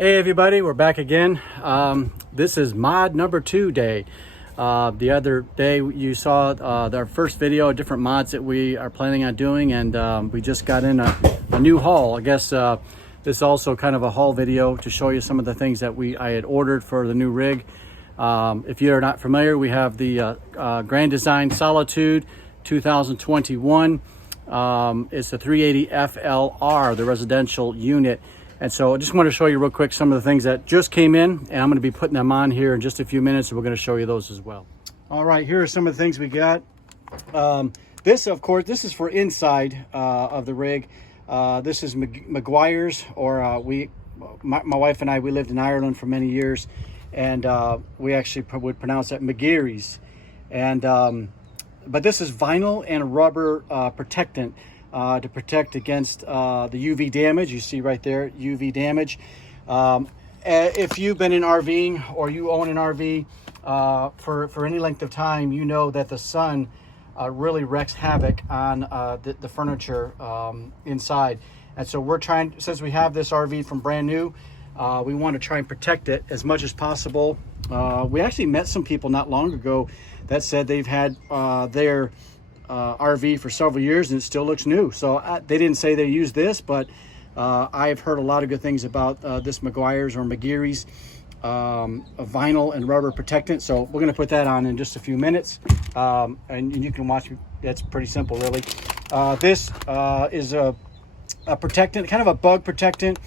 Hey everybody, we're back again. This is mod number 2 day. The other day you saw our first video, different mods that we are planning on doing, and we just got in a new haul. I guess this is also kind of a haul video to show you some of the things that I had ordered for the new rig. If you're not familiar, we have the Grand Design Solitude 2021. It's the 380 FLR, the residential unit. And so I just want to show you real quick some of the things that just came in, and I'm going to be putting them on here in just a few minutes, and we're going to show you those as well. All right, here are some of the things we got. This, of course, this is for inside of the rig. This is Maguire's, or my wife and I, we lived in Ireland for many years, and we actually would pronounce that McGeary's. And but this is vinyl and rubber protectant. To protect against the UV damage. You see right there, UV damage. If you've been in RVing or you own an RV for any length of time, you know that the sun really wreaks havoc on the furniture inside. And so we're trying, since we have this RV from brand new, we want to try and protect it as much as possible. We actually met some people not long ago that said they've had their RV for several years and it still looks new. So they didn't say they use this, but I've heard a lot of good things about this Maguire's or McGeary's vinyl and rubber protectant. So we're going to put that on in just a few minutes, and you can watch. That's pretty simple, really. This is a protectant, kind of a bug protectant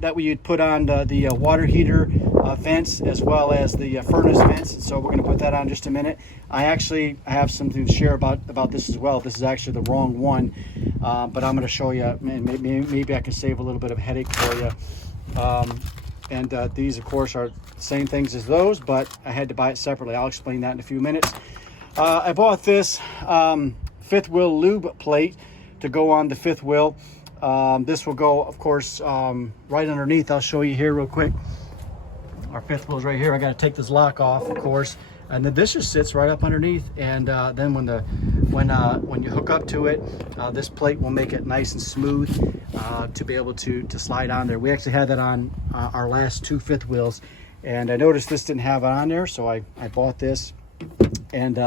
that we would put on the water heater vents as well as the furnace vents. So we're going to put that on in just a minute. I have something to share about this as well. This is actually the wrong one, but I'm going to show you. Maybe I can save a little bit of headache for you. These, of course, are the same things as those, but I had to buy it separately. I'll explain that in a few minutes. I bought this fifth wheel lube plate to go on the fifth wheel. This will go, of course, right underneath. I'll show you here real quick. Our fifth wheel's right here. I got to take this lock off, of course, and then this just sits right up underneath. And then when you hook up to it, this plate will make it nice and smooth to be able to slide on there. We actually had that on our last two fifth wheels, and I noticed this didn't have it on there, so I bought this. And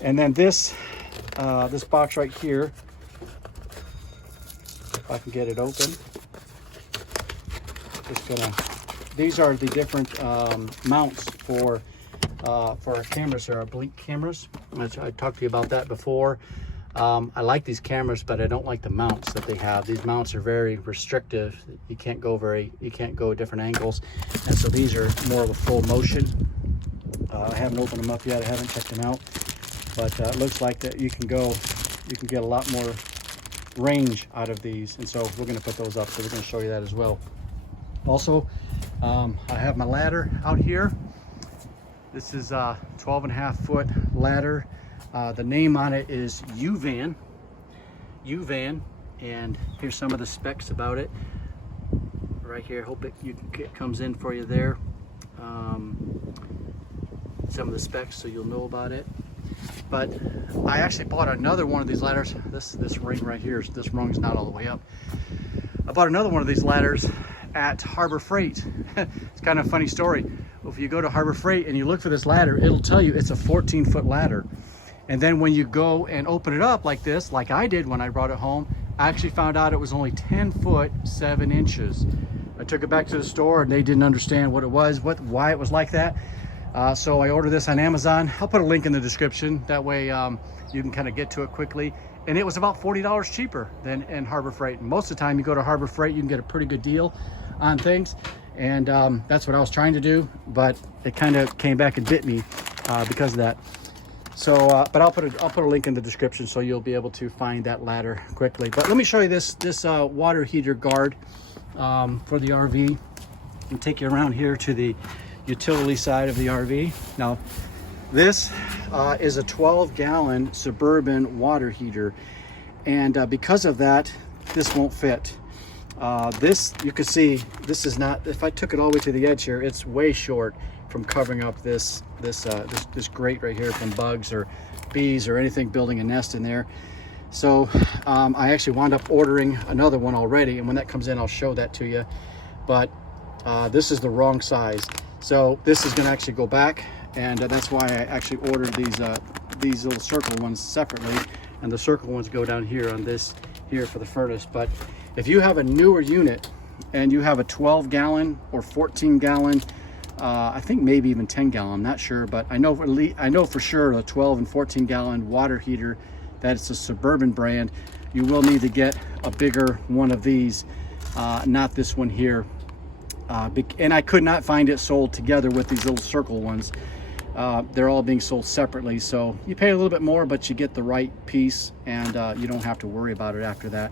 then this box right here, if I can get it open. These are the different mounts for our cameras. There are blink cameras. I talked to you about that before. I like these cameras, but I don't like the mounts that they have. These mounts are very restrictive. You can't go different angles, and so these are more of a full motion. I haven't opened them up yet. I haven't checked them out, but it looks like that you can get a lot more range out of these, and so we're going to put those up. So we're going to show you that as well. Also, I have my ladder out here. This is a 12.5 foot ladder. The name on it is U-Van, and here's some of the specs about it right here. Hope it comes in for you there. Some of the specs, so you'll know about it. But I actually bought another one of these ladders. This ring right here, this rung's not all the way up. I bought another one of these ladders at Harbor Freight. It's kind of a funny story. If you go to Harbor Freight and you look for this ladder, it'll tell you it's a 14-foot ladder. And then when you go and open it up like this, like I did when I brought it home, I actually found out it was only 10 foot 7 inches. I took it back to the store and they didn't understand what it was, why it was like that. So I ordered this on Amazon. I'll put a link in the description. That way you can kind of get to it quickly. And it was about $40 cheaper than in Harbor Freight. And most of the time you go to Harbor Freight, you can get a pretty good deal on things. And that's what I was trying to do, but it kind of came back and bit me because of that. So, but I'll put a link in the description so you'll be able to find that ladder quickly. But let me show you this water heater guard for the RV, and take you around here to the utility side of the RV. Now, this is a 12-gallon Suburban water heater, and because of that, this won't fit. This, you can see, this is not, if I took it all the way to the edge here, it's way short from covering up this grate right here from bugs or bees or anything building a nest in there. So I actually wound up ordering another one already, and when that comes in I'll show that to you. But this is the wrong size, so this is going to actually go back, and that's why I actually ordered these little circle ones separately, and the circle ones go down here on this here for the furnace. But if you have a newer unit and you have a 12 gallon or 14 gallon, I think maybe even 10 gallon, I'm not sure, but I know for sure a 12 and 14 gallon water heater, that it's a Suburban brand, you will need to get a bigger one of these, not this one here. And I could not find it sold together with these little circle ones. They're all being sold separately, so you pay a little bit more, but you get the right piece, and you don't have to worry about it after that.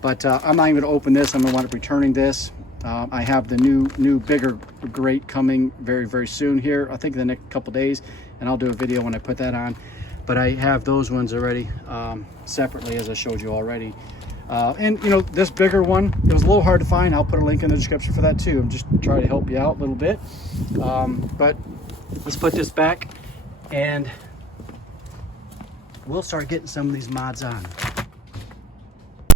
But I'm not even going to open this. I'm going to wind up returning this. I have the new bigger grate coming very, very soon here, I think in the next couple days, and I'll do a video when I put that on. But I have those ones already separately, as I showed you already. And you know, this bigger one, it was a little hard to find. I'll put a link in the description for that too. I'm just trying to help you out a little bit. But let's put this back, and we'll start getting some of these mods on.